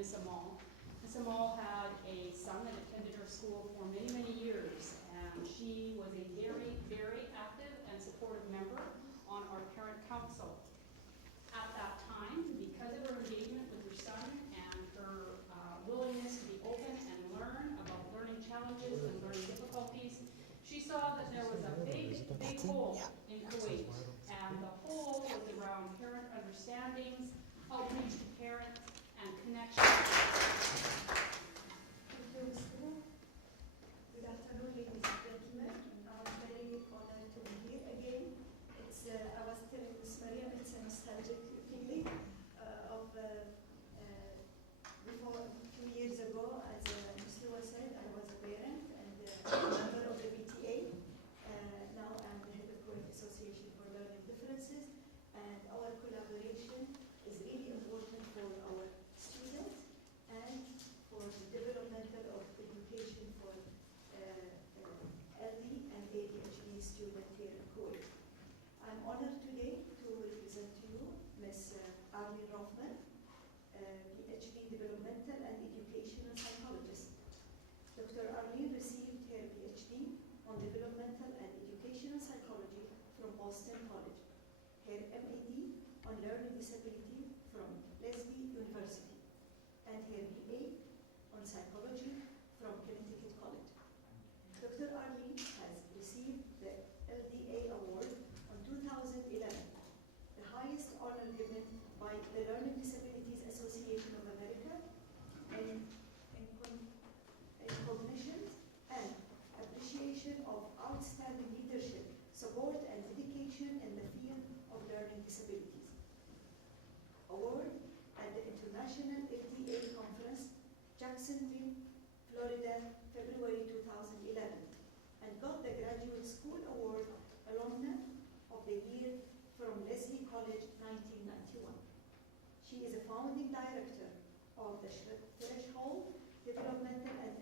Miss Amal. Miss Amal had a son that attended her school for many, many years, and she was a very, very active and supportive member on our parent council. At that time, because of her engagement with her son and her willingness to be open and learn about learning challenges and learning difficulties, she saw that there was a big, big hole in Kuwait, and the hole was around parent understandings, outreach to parents, and connection. Thank you, Ms. Kuno. Good afternoon, ladies and gentlemen. I'm very honored to be here again. I was telling Ms. Mariam, it's a nostalgic feeling of before 2 years ago, as Ms. Lua said, I was a parent and a member of the PTA. Now I'm the head of Kuwait Association for Learning Differences, and our collaboration is really important for our students and for the developmental of education for LD and ADHD students here in Kuwait. I'm honored today to represent to you Ms. Roofman, PhD Developmental and Educational Psychologist. Dr. Arlene received her PhD on Developmental and Educational Psychology from Boston College, her MAD on Learning Disability from Lesley University, and her BA on Psychology from Connecticut College. Dr. Arlene has received the LDA Award on 2011, the highest honor given by the Learning Disabilities Association of America, in recognition and appreciation of outstanding leadership, support, and dedication in the field of learning disabilities. Award at the International LDA Conference, Jacksonville, Florida, February 2011, and got the Graduate School Award Alumna of the Year from Lesley College 1991. She is a founding director of the Threshold Developmental and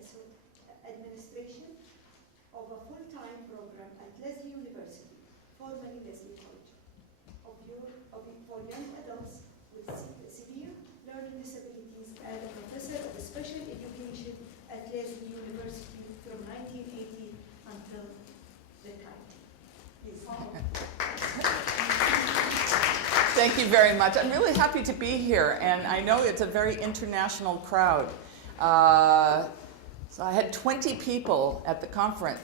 Administration of a full-time program at Lesley University, formerly Lesley College, for young adults with severe learning disabilities, and a professor of special education at Lesley University from 1980 until the time. Please. Thank you very much. I'm really happy to be here, and I know it's a very international crowd. So I had 20 people at the conference,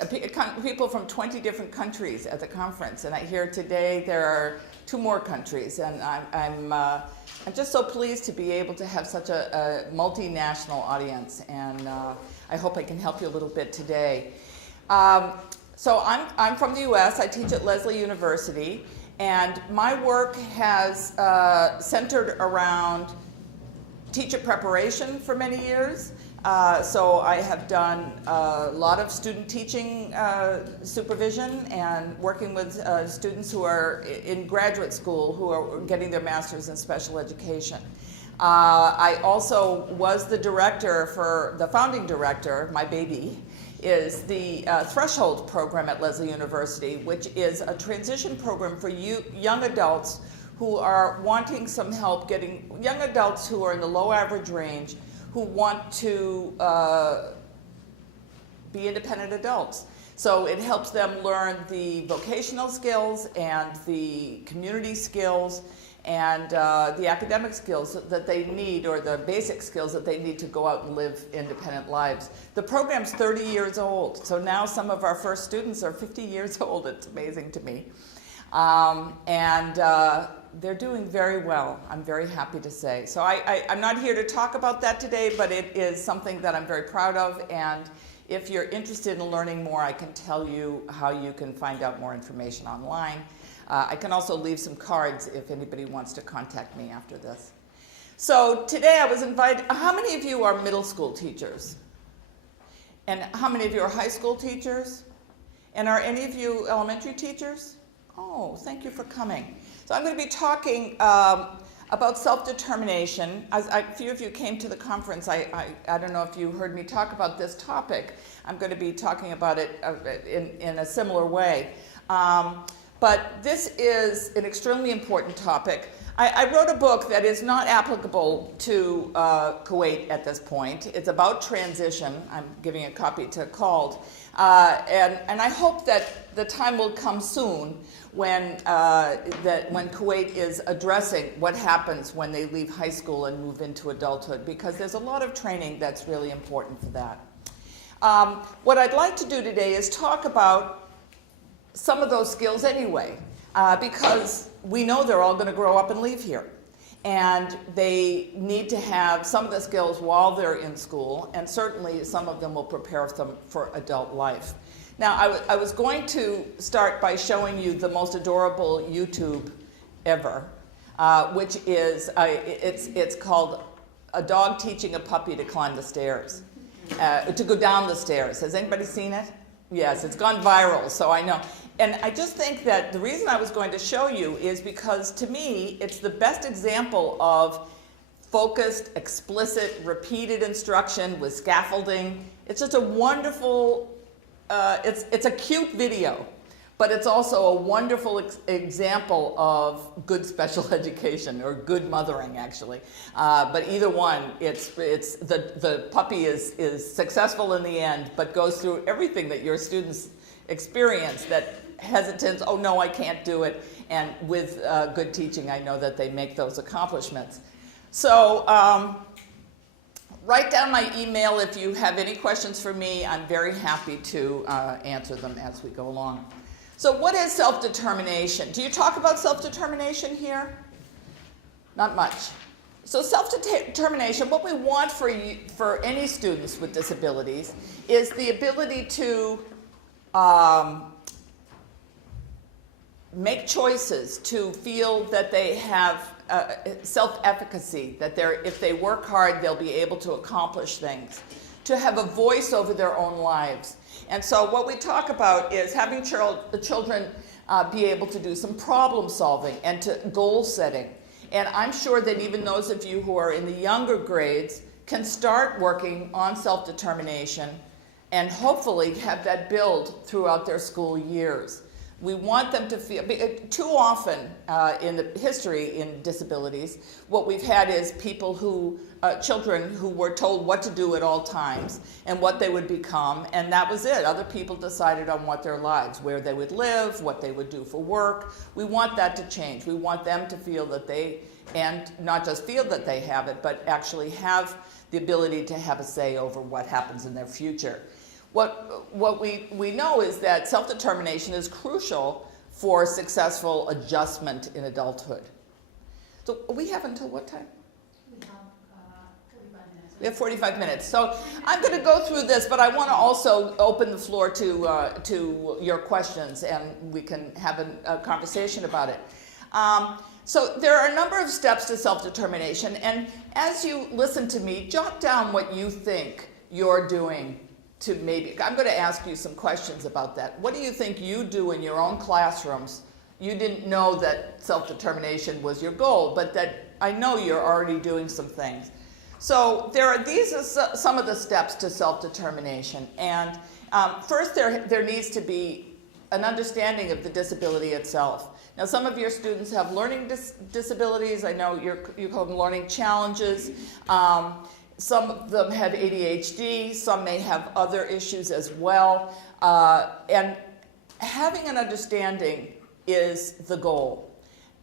people from 20 different countries at the conference, and here today there are 2 more countries, and I'm just so pleased to be able to have such a multinational audience, and I hope I can help you a little bit today. So I'm from the US. I teach at Lesley University, and my work has centered around teacher preparation for many years. So I have done a lot of student teaching supervision and working with students who are in graduate school who are getting their master's in special education. I also was the director for, the founding director, my baby, is the Threshold program at Lesley University, which is a transition program for young adults who are wanting some help getting, young adults who are in the low average range who want to be independent adults. So it helps them learn the vocational skills and the community skills and the academic skills that they need, or the basic skills that they need to go out and live independent lives. The program's 30 years old, so now some of our first students are 50 years old. It's amazing to me. They're doing very well, I'm very happy to say. So I'm not here to talk about that today, but it is something that I'm very proud of, and if you're interested in learning more, I can tell you how you can find out more information online. I can also leave some cards if anybody wants to contact me after this. So today I was invited, how many of you are middle school teachers? And how many of you are high school teachers? And are any of you elementary teachers? Oh, thank you for coming. So I'm going to be talking about self-determination. A few of you came to the conference. I don't know if you heard me talk about this topic. I'm going to be talking about it in a similar way. But this is an extremely important topic. I wrote a book that is not applicable to Kuwait at this point. It's about transition. I'm giving a copy to Called. And I hope that the time will come soon when Kuwait is addressing what happens when they leave high school and move into adulthood, because there's a lot of training that's really important for that. What I'd like to do today is talk about some of those skills anyway, because we know they're all going to grow up and leave here. And they need to have some of the skills while they're in school, and certainly some of them will prepare them for adult life. Now, I was going to start by showing you the most adorable YouTube ever, which is, it's called A Dog Teaching a Puppy to Climb the Stairs, to go down the stairs. Has anybody seen it? Yes, it's gone viral, so I know. And I just think that the reason I was going to show you is because, to me, it's the best example of focused, explicit, repeated instruction with scaffolding. It's just a wonderful, it's a cute video, but it's also a wonderful example of good special education, or good mothering, actually. But either one, the puppy is successful in the end, but goes through everything that your students experience, that hesitance, oh no, I can't do it, and with good teaching, I know that they make those accomplishments. So write down my email if you have any questions for me. I'm very happy to answer them as we go along. So what is self-determination? Do you talk about self-determination here? Not much. So self-determination, what we want for any students with disabilities is the ability to make choices, to feel that they have self-efficacy, that if they work hard, they'll be able to accomplish things, to have a voice over their own lives. And so what we talk about is having the children be able to do some problem solving and to goal setting. And I'm sure that even those of you who are in the younger grades can start working on self-determination and hopefully have that build throughout their school years. We want them to feel, too often in the history in disabilities, what we've had is children who were told what to do at all times and what they would become, and that was it. Other people decided on what their lives, where they would live, what they would do for work. We want that to change. We want them to feel that and not just feel that they have it, but actually have the ability to have a say over what happens in their future. What we know is that self-determination is crucial for successful adjustment in adulthood. So we have until what time? We have 45 minutes. We have 45 minutes. So I'm going to go through this, but I want to also open the floor to your questions, and we can have a conversation about it. So there are a number of steps to self-determination, and as you listen to me, jot down what you think you're doing to I'm going to ask you some questions about that. What do you think you do in your own classrooms? You didn't know that self-determination was your goal, but that I know you're already doing some things. So these are some of the steps to self-determination. And first, there needs to be an understanding of the disability itself. Now, some of your students have learning disabilities. I know you call them learning challenges. Some of them have ADHD, some may have other issues as well. And having an understanding is the goal.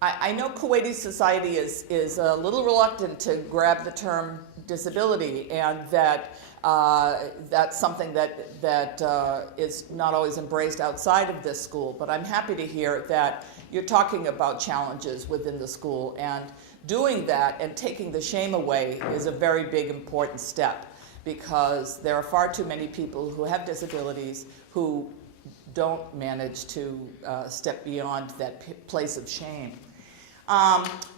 I know Kuwaiti society is a little reluctant to grab the term disability, and that's something that is not always embraced outside of this school. But I'm happy to hear that you're talking about challenges within the school, and doing that and taking the shame away is a very big, important step, because there are far too many people who have disabilities who don't manage to step beyond that place of shame.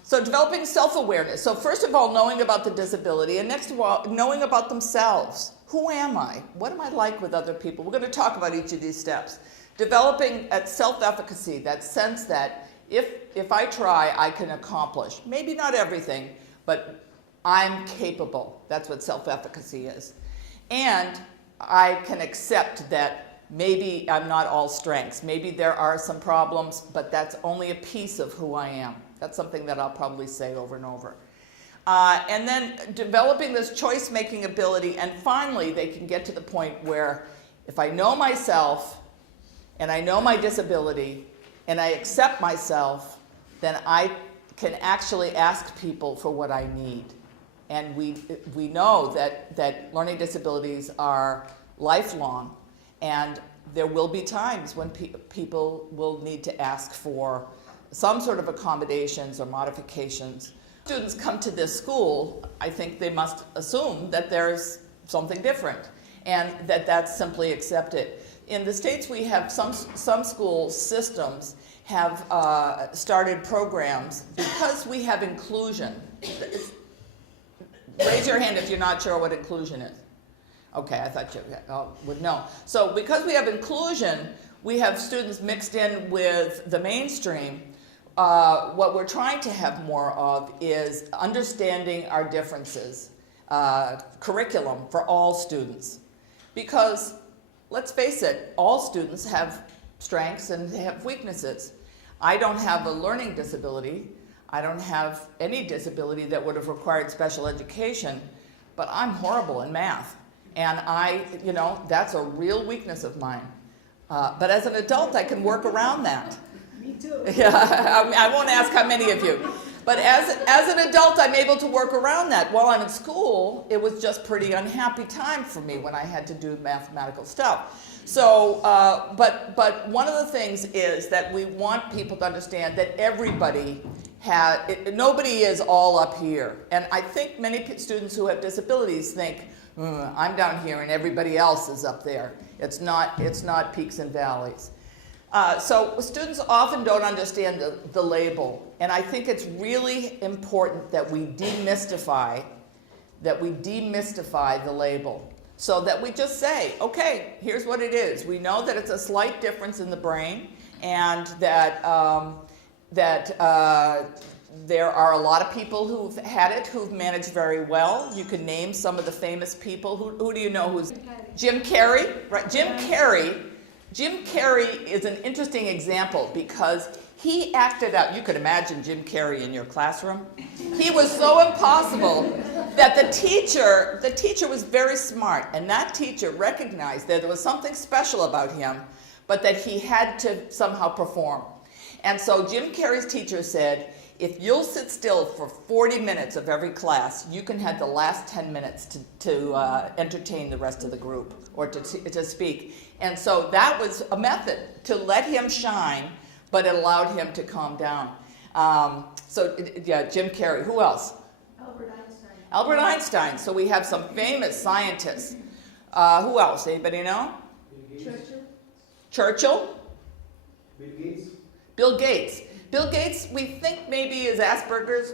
So developing self-awareness. So first of all, knowing about the disability, and next of all, knowing about themselves. Who am I? What am I like with other people? We're going to talk about each of these steps. Developing self-efficacy, that sense that if I try, I can accomplish. Maybe not everything, but I'm capable. That's what self-efficacy is. And I can accept that maybe I'm not all strengths. Maybe there are some problems, but that's only a piece of who I am. That's something that I'll probably say over and over. And then developing this choice-making ability, and finally they can get to the point where if I know myself and I know my disability and I accept myself, then I can actually ask people for what I need. And we know that learning disabilities are lifelong, and there will be times when people will need to ask for some sort of accommodations or modifications. Students come to this school, I think they must assume that there's something different and that that's simply accepted. In the States, we have some school systems have started programs because we have inclusion. Raise your hand if you're not sure what inclusion is. Okay, I thought you would know. So because we have inclusion, we have students mixed in with the mainstream. What we're trying to have more of is understanding our differences, curriculum for all students. Because, let's face it, all students have strengths and they have weaknesses. I don't have a learning disability. I don't have any disability that would have required special education, but I'm horrible in math. And that's a real weakness of mine. But as an adult, I can work around that. Me too. Yeah, I won't ask how many of you. But as an adult, I'm able to work around that. While I'm in school, it was just pretty unhappy time for me when I had to do mathematical stuff. So, but one of the things is that we want people to understand that everybody nobody is all up here. And I think many students who have disabilities think, I'm down here and everybody else is up there. It's not peaks and valleys. So students often don't understand the label, and I think it's really important that we demystify the label, so that we just say, okay, here's what it is. We know that it's a slight difference in the brain, and that there are a lot of people who've had it who've managed very well. You can name some of the famous people. Who do you know who's Jim Carrey? Right, Jim Carrey is an interesting example because he acted out. You could imagine Jim Carrey in your classroom. He was so impossible that the teacher was very smart, and that teacher recognized that there was something special about him, but that he had to somehow perform. And so Jim Carrey's teacher said, if you'll sit still for 40 minutes of every class, you can have the last 10 minutes to entertain the rest of the group or to speak. And so that was a method to let him shine, but it allowed him to calm down. Yeah, Jim Carrey. Who else? Albert Einstein. Albert Einstein. So we have some famous scientists. Who else? Anybody know? Churchill? Bill Gates. Bill Gates. Bill Gates, we think maybe is Asperger's.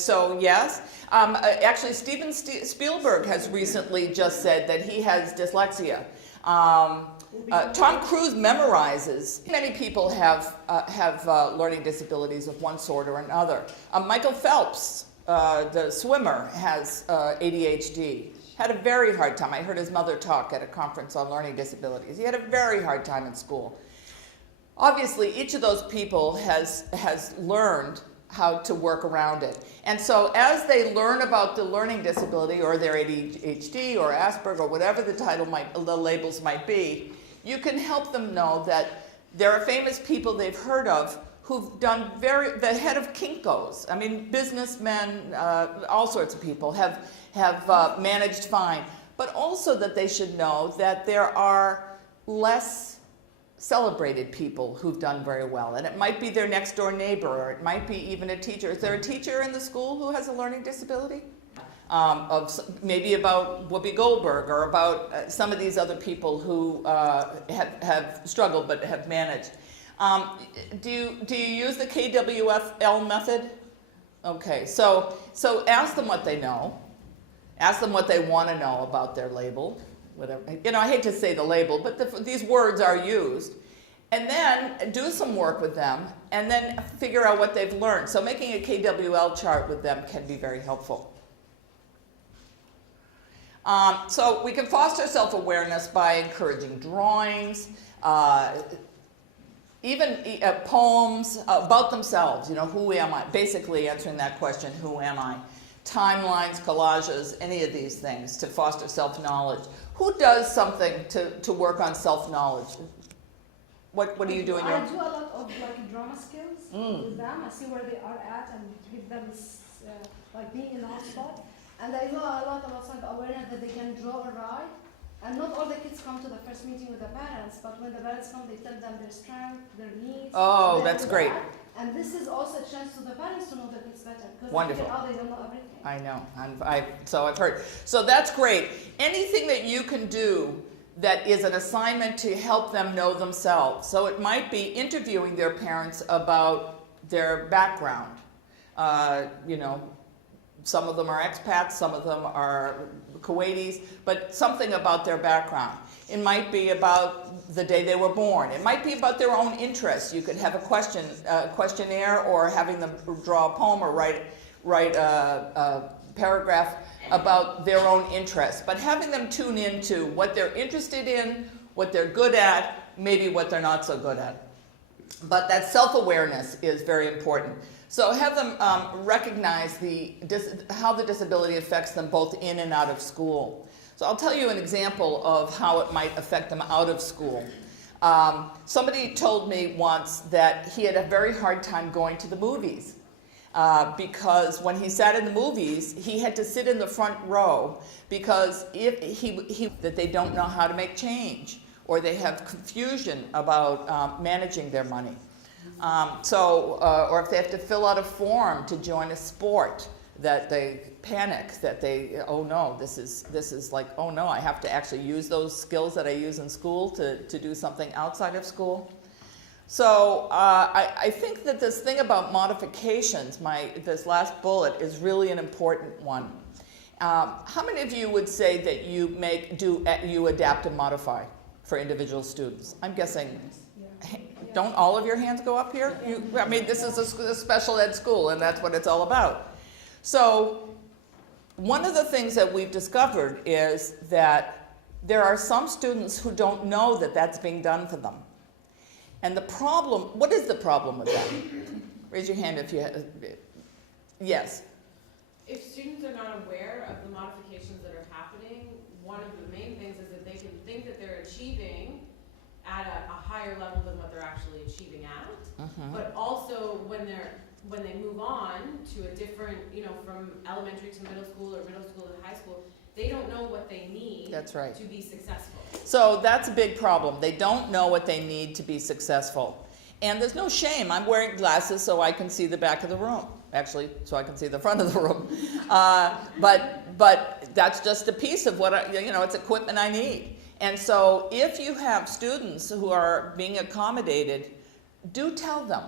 So yes. Actually, Steven Spielberg has recently just said that he has dyslexia. Tom Cruise memorizes. Many people have learning disabilities of one sort or another. Michael Phelps, the swimmer, has ADHD. Had a very hard time. I heard his mother talk at a conference on learning disabilities. He had a very hard time in school. Obviously, each of those people has learned how to work around it. And so as they learn about the learning disability or their ADHD or Asperger or whatever the labels might be, you can help them know that there are famous people they've heard of who've done the head of Kinko's. I mean, businessmen, all sorts of people have managed fine. But also that they should know that there are less celebrated people who've done very well. And it might be their next door neighbor, or it might be even a teacher. Is there a teacher in the school who has a learning disability? Maybe about Whoopi Goldberg or about some of these other people who have struggled but have managed. Do you use the KWFL method? Okay, so ask them what they know. Ask them what they want to know about their label. Whatever. I hate to say the label, but these words are used. And then do some work with them, and then figure out what they've learned. So making a KWL chart with them can be very helpful. So we can foster self-awareness by encouraging drawings, even poems about themselves, you know, who am I? Basically answering that question, who am I? Timelines, collages, any of these things to foster self-knowledge. Who does something to work on self-knowledge? What do you do in your... I do a lot of like drama skills with them. I see where they are at and give them like being in the hot spot. And I know a lot about self-awareness that they can draw or write. And not all the kids come to the first meeting with the parents, but when the parents come, they tell them their strength, their needs. Oh, that's great. And this is also a chance to the parents to know the kids better. Because Wonderful. they figure out they don't know everything. I know, so I've heard. So that's great. Anything that you can do that is an assignment to help them know themselves. So it might be interviewing their parents about their background. You know, some of them are expats, some of them are Kuwaitis, but something about their background. It might be about the day they were born. It might be about their own interests. You could have a questionnaire, or having them draw a poem or write a paragraph about their own interests. But having them tune into what they're interested in, what they're good at, maybe what they're not so good at. But that self-awareness is very important. So have them recognize how the disability affects them both in and out of school. So I'll tell you an example of how it might affect them out of school. Somebody told me once that he had a very hard time going to the movies because when he sat in the movies, he had to sit in the front row because that they don't know how to make change, or they have confusion about managing their money. Or if they have to fill out a form to join a sport, that they panic, that they, oh no, this is like, oh no, I have to actually use those skills that I use in school to do something outside of school. So I think that this thing about modifications, this last bullet, is really an important one. How many of you would say that you adapt and modify for individual students? I'm guessing. Don't all of your hands go up here? I mean, this is a special ed school, and that's what it's all about. So one of the things that we've discovered is that there are some students who don't know that that's being done for them. And the problem, what is the problem with that? Raise your hand if you have, yes. If students are not aware of the modifications that are happening, one of the main things is that they can think that they're achieving at a higher level than what they're actually achieving at. But also when they move on to a different, you know, from elementary to middle school or middle school to high school, they don't know what they need to be successful. So that's a big problem. They don't know what they need to be successful. And there's no shame. I'm wearing glasses so I can see the back of the room. Actually, so I can see the front of the room. But that's just a piece of what it's equipment I need. And so if you have students who are being accommodated, do tell them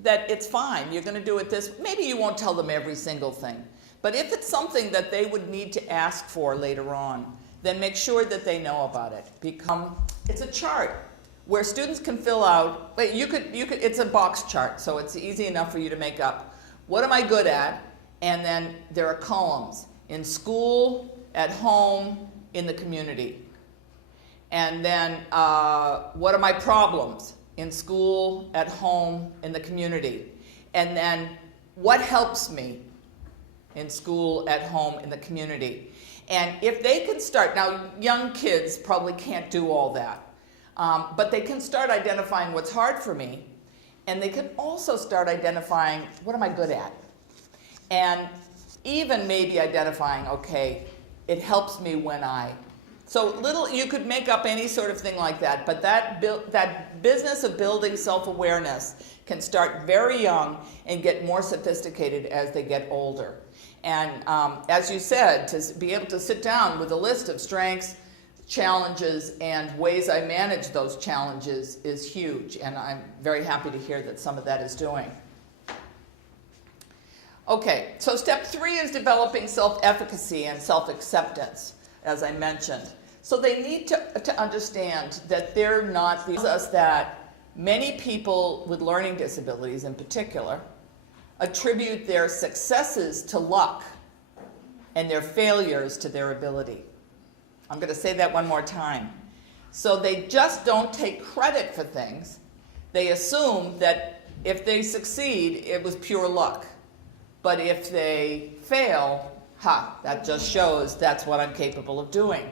that it's fine, you're going to do it this. Maybe you won't tell them every single thing. But if it's something that they would need to ask for later on, then make sure that they know about it. It's a chart where students can fill out, but it's a box chart, so it's easy enough for you to make up. What am I good at? And then there are columns: in school, at home, in the community. And then what are my problems? In school, at home, in the community. And then what helps me? In school, at home, in the community. And if they can start, now young kids probably can't do all that, but they can start identifying what's hard for me, and they can also start identifying what am I good at? And even maybe identifying, okay, it helps me when so you could make up any sort of thing like that, but that business of building self-awareness can start very young and get more sophisticated as they get older. And as you said, to be able to sit down with a list of strengths, challenges, and ways I manage those challenges is huge, and I'm very happy to hear that some of that is doing. Okay, so step 3 is developing self-efficacy and self-acceptance, as I mentioned. So they need to understand that they're not that many people with learning disabilities in particular attribute their successes to luck and their failures to their ability. I'm going to say that one more time. So they just don't take credit for things. They assume that if they succeed, it was pure luck. But if they fail, that just shows that's what I'm capable of doing.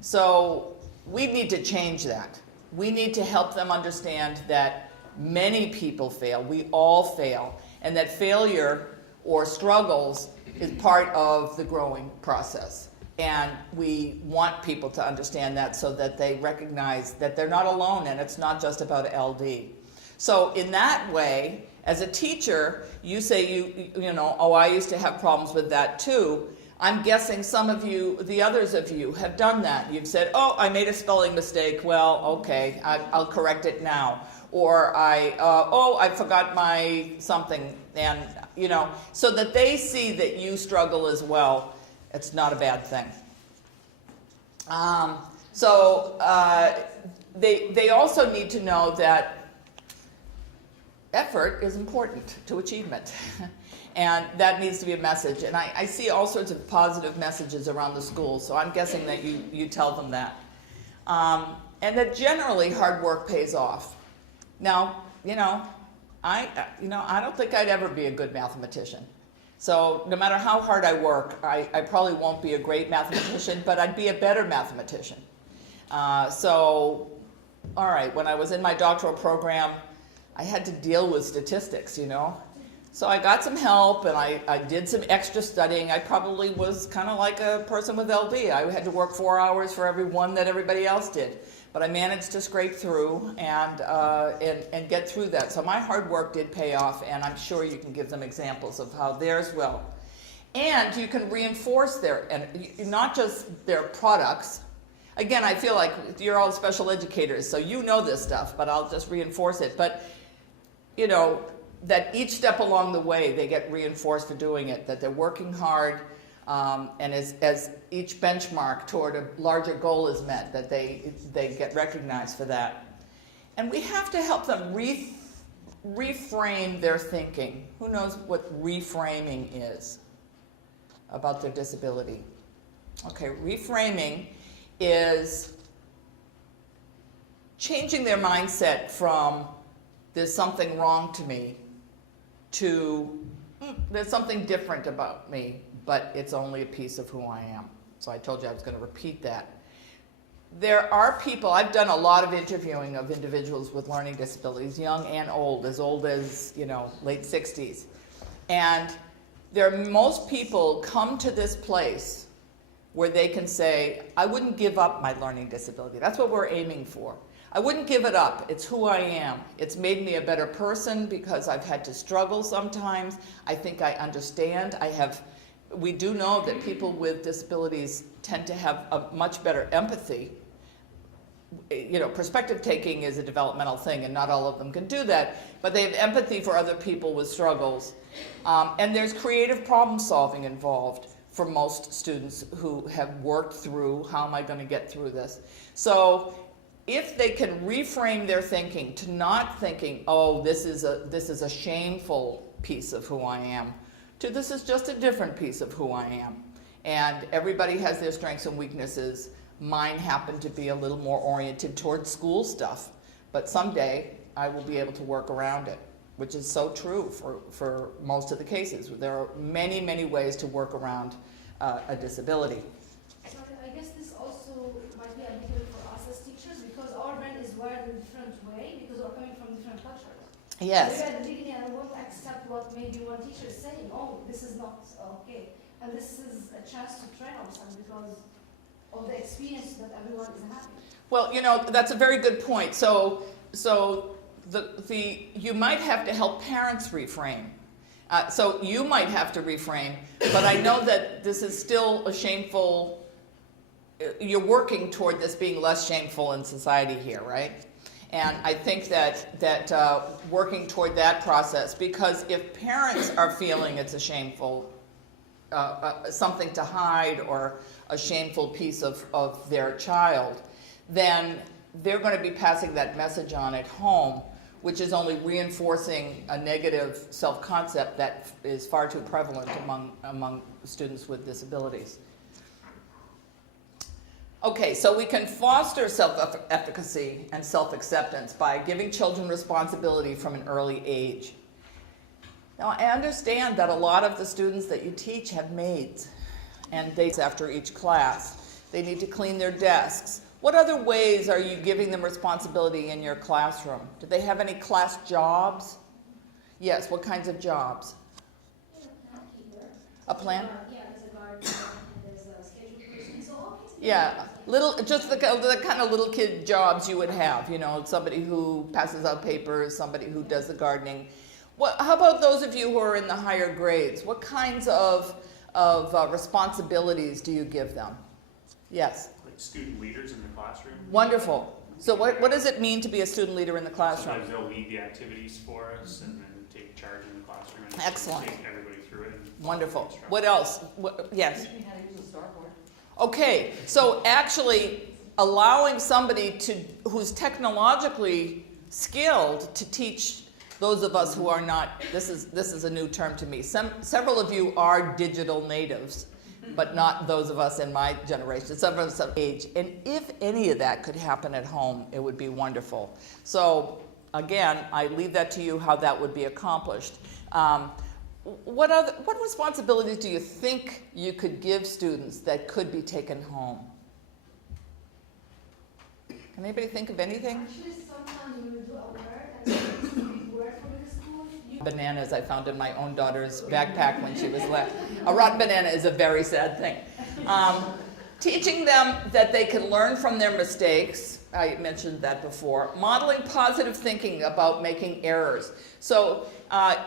So we need to change that. We need to help them understand that many people fail. We all fail. And that failure or struggles is part of the growing process. And we want people to understand that so that they recognize that they're not alone and it's not just about LD. So in that way, as a teacher, you say, you know, oh, I used to have problems with that too. I'm guessing some of you, the others of you, have done that. You've said, oh, I made a spelling mistake. Well, okay, I'll correct it now. Or I forgot my something. And, you know, so that they see that you struggle as well. It's not a bad thing. They also need to know that effort is important to achievement. And that needs to be a message. And I see all sorts of positive messages around the school, so I'm guessing that you tell them that. And that generally hard work pays off. Now, I don't think I'd ever be a good mathematician. So no matter how hard I work, I probably won't be a great mathematician, but I'd be a better mathematician. All right, when I was in my doctoral program, I had to deal with statistics, So I got some help and I did some extra studying. I probably was kind of like a person with LD. I had to work 4 hours for every one that everybody else did. But I managed to scrape through and get through that. So my hard work did pay off, and I'm sure you can give them examples of how theirs will. And you can reinforce not just their products. Again, I feel like you're all special educators, so you know this stuff, but I'll just reinforce it. But, that each step along the way they get reinforced for doing it, that they're working hard, and as each benchmark toward a larger goal is met, that they get recognized for that. And we have to help them reframe their thinking. Who knows what reframing is about their disability? Okay, reframing is changing their mindset from there's something wrong to me to there's something different about me, but it's only a piece of who I am. So I told you I was going to repeat that. There are people, I've done a lot of interviewing of individuals with learning disabilities, young and old as late 60s. And most people come to this place where they can say, I wouldn't give up my learning disability. That's what we're aiming for. I wouldn't give it up. It's who I am. It's made me a better person because I've had to struggle sometimes. I think I understand. We do know that people with disabilities tend to have a much better empathy. Perspective taking is a developmental thing, and not all of them can do that, but they have empathy for other people with struggles. And there's creative problem solving involved for most students who have worked through, how am I going to get through this? So if they can reframe their thinking to not thinking, oh, this is a shameful piece of who I am, to this is just a different piece of who I am. And everybody has their strengths and weaknesses. Mine happen to be a little more oriented towards school stuff, but someday I will be able to work around it, which is so true for most of the cases. There are many, many ways to work around a disability. So I guess this also might be applicable for us as teachers because our brain is wired in a different way because we're coming from different cultures. Yes. Maybe at the beginning I won't accept what maybe one teacher is saying, oh, this is not okay. And this is a chance to train ourselves because of the experience that everyone is having. Well, that's a very good point. So you might have to help parents reframe. So you might have to reframe, but I know that this is still a shameful, you're working toward this being less shameful in society here, right? And I think that working toward that process, because if parents are feeling it's a shameful, something to hide or a shameful piece of their child, then they're going to be passing that message on at home, which is only reinforcing a negative self-concept that is far too prevalent among students with disabilities. Okay, so we can foster self-efficacy and self-acceptance by giving children responsibility from an early age. Now, I understand that a lot of the students that you teach have maids, and they, after each class, they need to clean their desks. What other ways are you giving them responsibility in your classroom? Do they have any class jobs? Yes, what kinds of jobs? A plan? Yeah, there's a guard, and there's a schedule person, so all kinds of Yeah, just the kind of little kid jobs you would have, you know, somebody who passes out papers, somebody who does the gardening. How about those of you who are in the higher grades? What kinds of responsibilities do you give them? Yes? Like student leaders in the classroom. Wonderful. So what does it mean to be a student leader in the classroom? Sometimes they'll lead the activities for us and then take charge in the classroom and Excellent. take everybody through it. And Wonderful. instruct. What else? Yes? Teach me how to use a starboard. Okay, so actually allowing somebody who's technologically skilled to teach those of us who are not, this is a new term to me. Several of you are digital natives, but not those of us in my generation, some of us of age. And if any of that could happen at home, it would be wonderful. So again, I leave that to you how that would be accomplished. What responsibilities do you think you could give students that could be taken home? Can anybody think of anything? Actually, sometimes when we do a word and we work for the school, Bananas I found in my own daughter's backpack when she was left. A rotten banana is a very sad thing. Teaching them that they can learn from their mistakes. I mentioned that before. Modeling positive thinking about making errors. So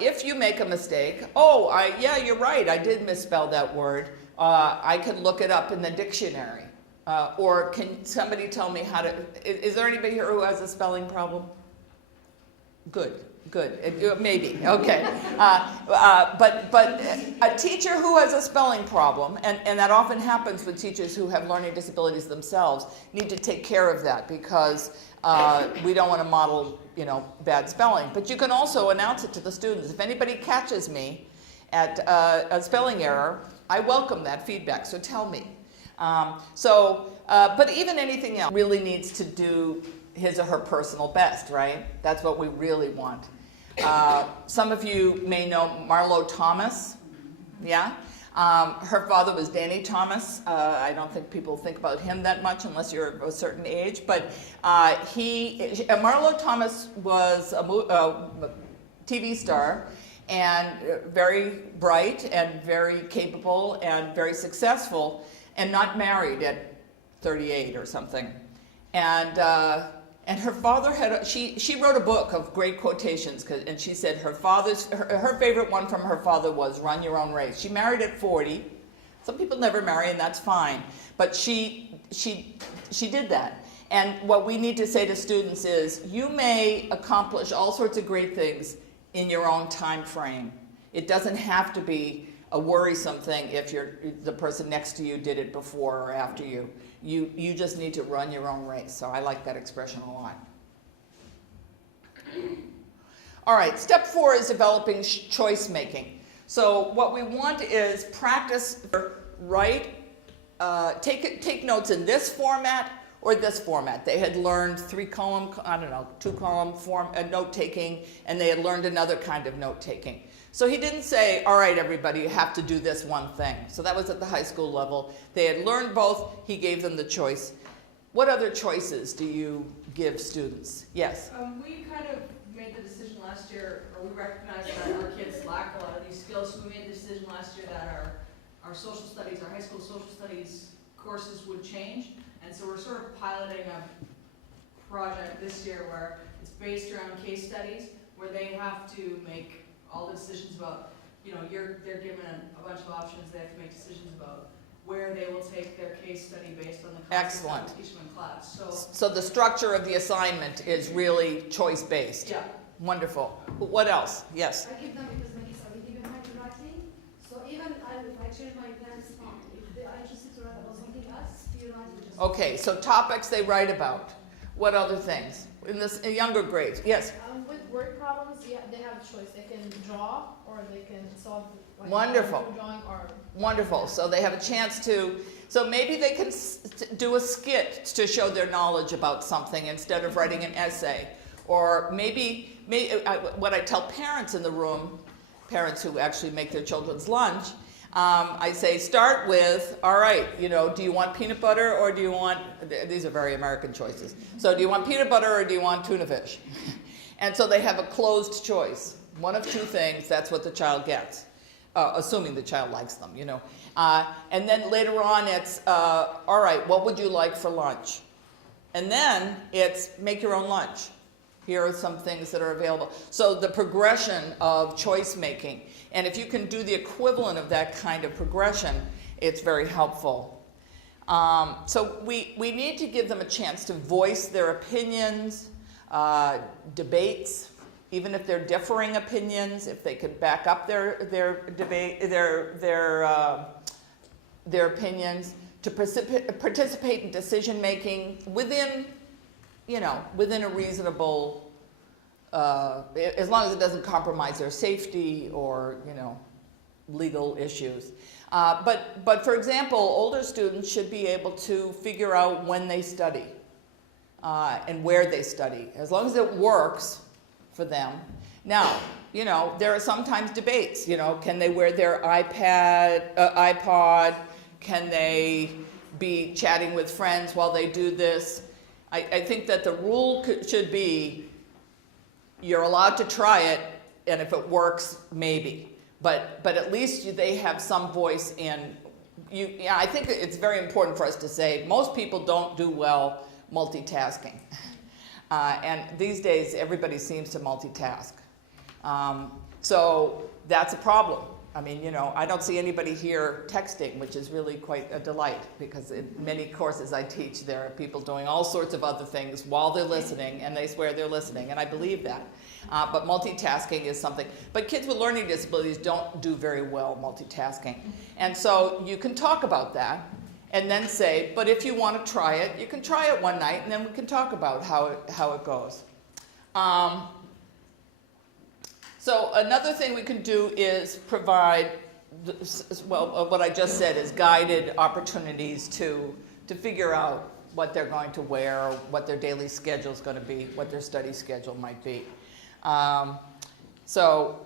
if you make a mistake, yeah, you're right, I did misspell that word. I could look it up in the dictionary. Or can somebody tell me how to, is there anybody here who has a spelling problem? Good. Maybe, okay. But a teacher who has a spelling problem, and that often happens with teachers who have learning disabilities themselves, need to take care of that because we don't want to model, bad spelling. But you can also announce it to the students. If anybody catches me at a spelling error, I welcome that feedback, so tell me. But even anything else really needs to do his or her personal best, right? That's what we really want. Some of you may know Marlo Thomas, yeah? Her father was Danny Thomas. I don't think people think about him that much unless you're a certain age, but Marlo Thomas was a TV star and very bright and very capable and very successful and not married at 38 or something. And her father had, she wrote a book of great quotations, and she said her favorite one from her father was run your own race. She married at 40. Some people never marry, and that's fine. But she did that. And what we need to say to students is, you may accomplish all sorts of great things in your own time frame. It doesn't have to be a worrisome thing if the person next to you did it before or after you. You just need to run your own race. So I like that expression a lot. All right, step 4 is developing choice making. So what we want is practice, take notes in this format or this format. They had learned 2-column note taking, and they had learned another kind of note taking. So he didn't say, all right, everybody, you have to do this one thing. So that was at the high school level. They had learned both. He gave them the choice. What other choices do you give students? Yes? We kind of made the decision last year, or we recognized that our kids lack a lot of these skills, so we made the decision last year that our social studies, our high school social studies courses would change. And so we're sort of piloting a project this year where it's based around case studies, where they have to make all the decisions about, they're given a bunch of options. They have to make decisions about where they will take their case study based on the concepts that we teach them in class. So the structure of the assignment is really choice-based. Yeah. Wonderful. What else? Yes? I give them because my kids are really behind in writing. So even if I change my plan, it's fine. If they are interested to write about something else, you write it just. Okay, so topics they write about. What other things? In younger grades? Yes? With word problems, yeah, they have a choice. They can draw or they can solve Like Wonderful. drawing or Wonderful. So they have a chance to, so maybe they can do a skit to show their knowledge about something instead of writing an essay. Or maybe what I tell parents in the room, parents who actually make their children's lunch, I say, start with, all right, you know, do you want peanut butter or do you want, these are very American choices. So do you want peanut butter or do you want tuna fish? And so they have a closed choice. One of two things, that's what the child gets. Assuming the child likes them, you know. And then later on it's, all right, what would you like for lunch? And then it's make your own lunch. Here are some things that are available. So the progression of choice making. And if you can do the equivalent of that kind of progression, it's very helpful. So we need to give them a chance to voice their opinions, debates, even if they're differing opinions, if they could back up their debate, their opinions, to participate in decision making within, you know, within a reasonable, as long as it doesn't compromise their safety or, you know, legal issues. But for example, older students should be able to figure out when they study and where they study, as long as it works for them. Now, you know, there are sometimes debates, you know, can they wear their iPod? Can they be chatting with friends while they do this? I think that the rule should be you're allowed to try it, and if it works, maybe. But at least they have some voice in, yeah, I think it's very important for us to say most people don't do well multitasking. And these days, everybody seems to multitask. So that's a problem. I mean, you know, I don't see anybody here texting, which is really quite a delight, because in many courses I teach, there are people doing all sorts of other things while they're listening, and they swear they're listening, and I believe that. But multitasking is something. But kids with learning disabilities don't do very well multitasking. And so you can talk about that, and then say, but if you want to try it, you can try it one night, and then we can talk about how it goes. So another thing we can do is provide, what I just said is guided opportunities to figure out what they're going to wear, or what their daily schedule is going to be, what their study schedule might be. So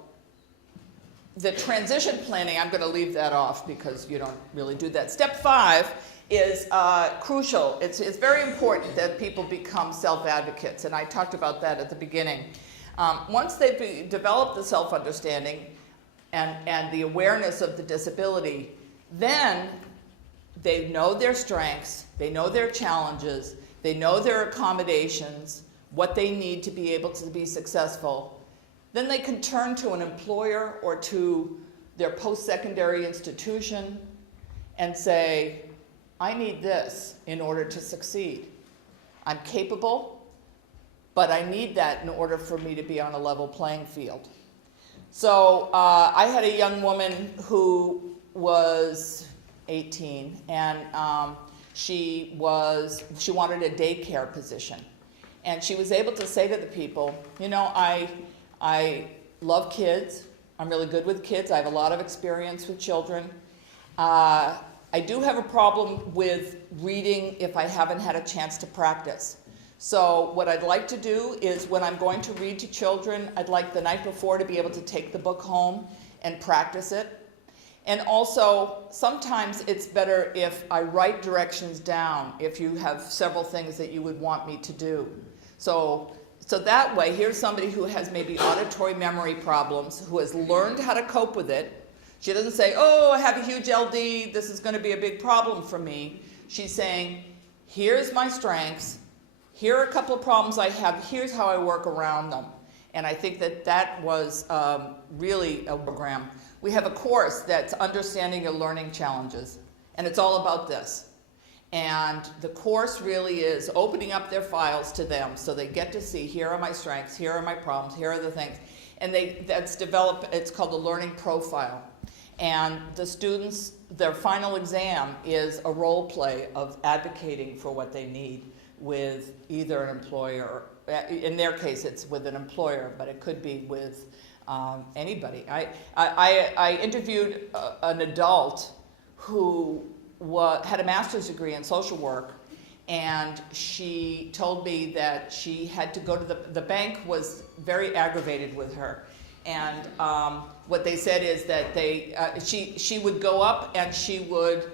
the transition planning, I'm going to leave that off because you don't really do that. Step 5 is crucial. It's very important that people become self-advocates, and I talked about that at the beginning. Once they've developed the self-understanding and the awareness of the disability, then they know their strengths, they know their challenges, they know their accommodations, what they need to be able to be successful. Then they can turn to an employer or to their post-secondary institution and say, I need this in order to succeed. I'm capable, but I need that in order for me to be on a level playing field. So I had a young woman who was 18, and she wanted a daycare position. And she was able to say to the people, you know, I love kids. I'm really good with kids. I have a lot of experience with children. I do have a problem with reading if I haven't had a chance to practice. So what I'd like to do is when I'm going to read to children, I'd like the night before to be able to take the book home and practice it. And also, sometimes it's better if I write directions down if you have several things that you would want me to do. So that way, here's somebody who has maybe auditory memory problems, who has learned how to cope with it. She doesn't say, oh, I have a huge LD, this is going to be a big problem for me. She's saying, here's my strengths, here are a couple of problems I have, here's how I work around them. And I think that was really a program. We have a course that's Understanding Your Learning Challenges, and it's all about this. And the course really is opening up their files to them so they get to see, here are my strengths, here are my problems, here are the things. And that's developed, it's called the learning profile. And the students, their final exam is a role play of advocating for what they need with either an employer, in their case it's with an employer, but it could be with anybody. I interviewed an adult who had a master's degree in social work, and she told me that she had to go to the bank was very aggravated with her. And what they said is that she would go up and she would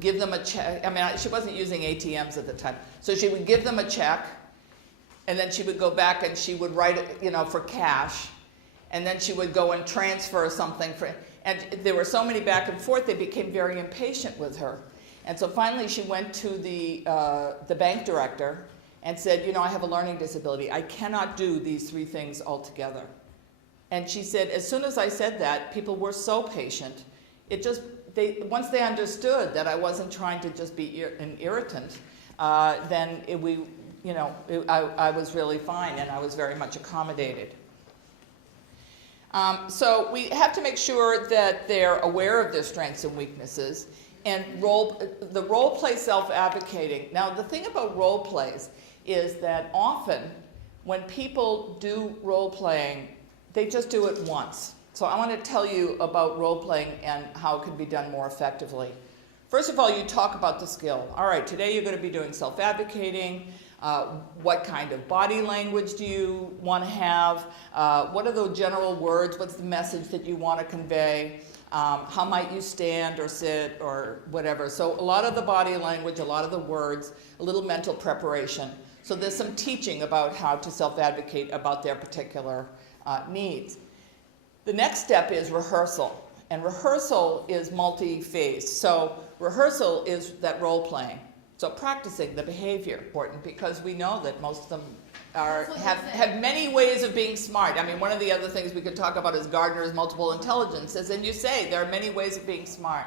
give them a check. I mean, she wasn't using ATMs at the time. So she would give them a check, and then she would go back and she would write it, for cash. And then she would go and transfer something and there were so many back and forth, they became very impatient with her. And so finally she went to the bank director and said, I have a learning disability. I cannot do these 3 things altogether. And she said, as soon as I said that, people were so patient. Once they understood that I wasn't trying to just be an irritant, then I was really fine, and I was very much accommodated. So we have to make sure that they're aware of their strengths and weaknesses, and the role play self-advocating. Now, the thing about role plays is that often when people do role playing, they just do it once. So I want to tell you about role playing and how it can be done more effectively. First of all, you talk about the skill. All right, today you're going to be doing self-advocating. What kind of body language do you want to have? What are the general words? What's the message that you want to convey? How might you stand or sit or whatever? So a lot of the body language, a lot of the words, a little mental preparation. So there's some teaching about how to self-advocate about their particular needs. The next step is rehearsal. And rehearsal is multi-phased. So rehearsal is that role playing. So practicing the behavior is important, because we know that most of them have many ways of being smart. I mean, one of the other things we could talk about is Gardner's multiple intelligences, and you say there are many ways of being smart.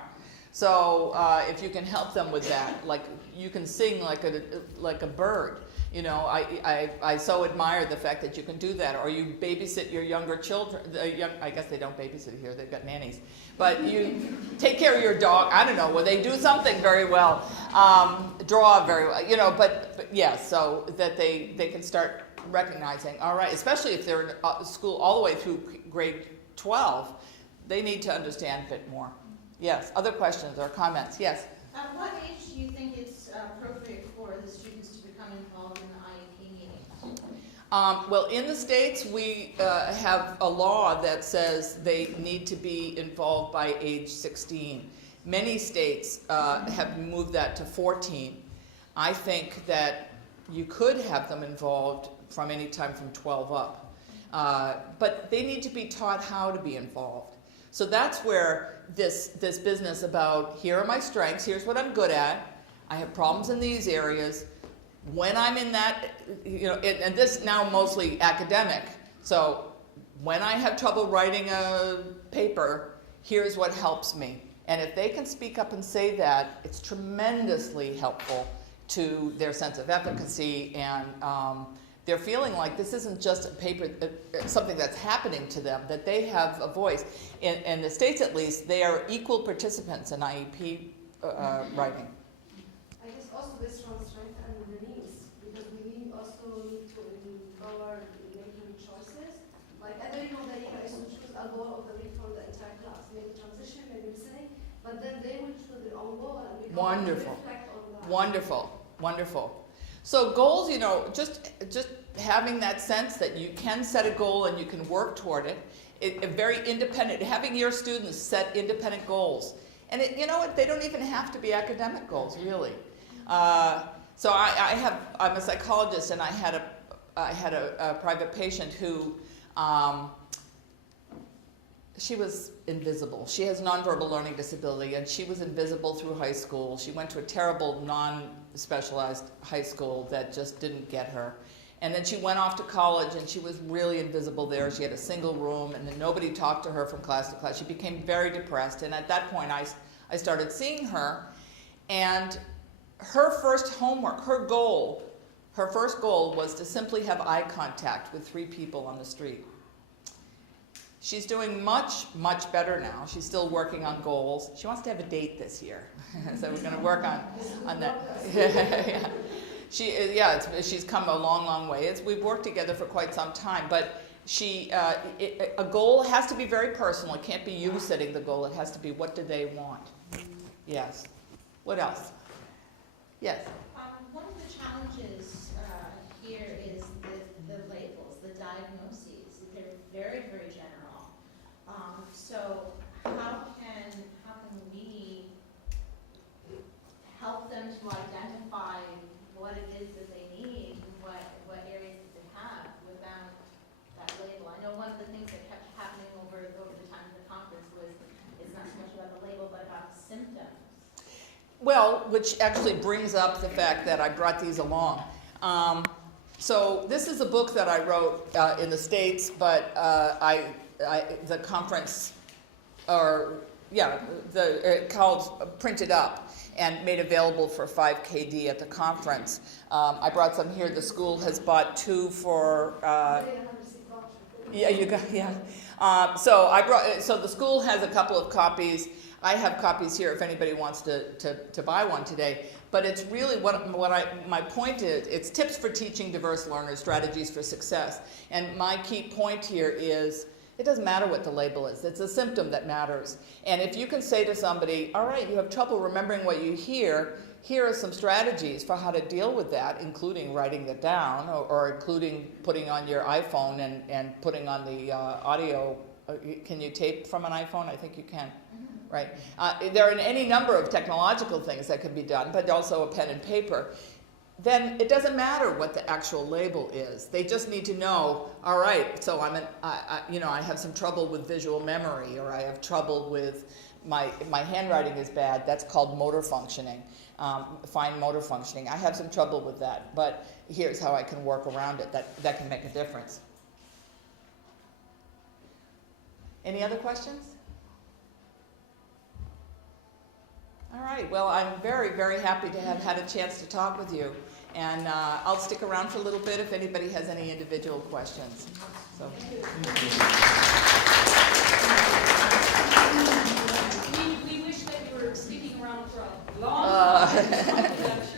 So if you can help them with that, like you can sing like a bird. I so admire the fact that you can do that. Or you babysit your younger children. I guess they don't babysit here, they've got nannies. But you take care of your dog. I don't know, well, they do something very well. Draw very well, but yes, so that they can start recognizing, all right, especially if they're in school all the way through grade 12, they need to understand a bit more. Yes, other questions or comments? Yes? At what age do you think it's appropriate for the students to become involved in the IEP meetings? Well, in the States, we have a law that says they need to be involved by age 16. Many states have moved that to 14. I think that you could have them involved from any time from 12 up. But they need to be taught how to be involved. So that's where this business about, here are my strengths, here's what I'm good at, I have problems in these areas. When I'm in that, and this now mostly academic, so when I have trouble writing a paper, here's what helps me. And if they can speak up and say that, it's tremendously helpful to their sense of efficacy, and they're feeling like this isn't just a paper, something that's happening to them, that they have a voice. In the States, at least, they are equal participants in IEP writing. I guess also this from strength and the needs, because we also need to empower making choices. Like at the beginning of the year, I used to choose a goal of the week for the entire class, maybe transition, maybe listening, but then they will choose their own goal, and we can reflect on that. Wonderful, wonderful. So goals, just having that sense that you can set a goal and you can work toward it. Very independent, having your students set independent goals. And they don't even have to be academic goals, really. So I'm a psychologist, and I had a private patient who, she was invisible. She has nonverbal learning disability, and she was invisible through high school. She went to a terrible non-specialized high school that just didn't get her. And then she went off to college, and she was really invisible there. She had a single room, and then nobody talked to her from class to class. She became very depressed, and at that point I started seeing her, and her first homework, her first goal was to simply have eye contact with 3 people on the street. She's doing much, much better now. She's still working on goals. She wants to have a date this year, so we're going to work on that. Yeah. She's come a long, long way. We've worked together for quite some time, but a goal has to be very personal. It can't be you setting the goal. It has to be what do they want. Yes. What else? Yes. One of the challenges here is the labels, the diagnoses. They're very, very general. So how can we help them to identify what it is that they need and what areas that they have without that label? I know one of the things that kept happening over the time of the conference was it's not so much about the label but about the symptoms. Well, which actually brings up the fact that I brought these along. So this is a book that I wrote in the States, but the conference, called Printed Up and made available for 5KD at the conference. I brought some here. The school has bought 2 for. So the school has a couple of copies. I have copies here if anybody wants to buy one today. But it's really my point is, it's tips for teaching diverse learners, strategies for success. And my key point here is, it doesn't matter what the label is. It's a symptom that matters. And if you can say to somebody, all right, you have trouble remembering what you hear, here are some strategies for how to deal with that, including writing it down or including putting on your iPhone and putting on the audio. Can you tape from an iPhone? I think you can. Right. There are any number of technological things that can be done, but also a pen and paper. Then it doesn't matter what the actual label is. They just need to know, all right, so I have some trouble with visual memory, or I have trouble with my handwriting is bad. That's called motor functioning, fine motor functioning. I have some trouble with that, but here's how I can work around it. That can make a difference. Any other questions? All right, well, I'm very, very happy to have had a chance to talk with you. And I'll stick around for a little bit if anybody has any individual questions. So. We wish that you were speaking around for a long time.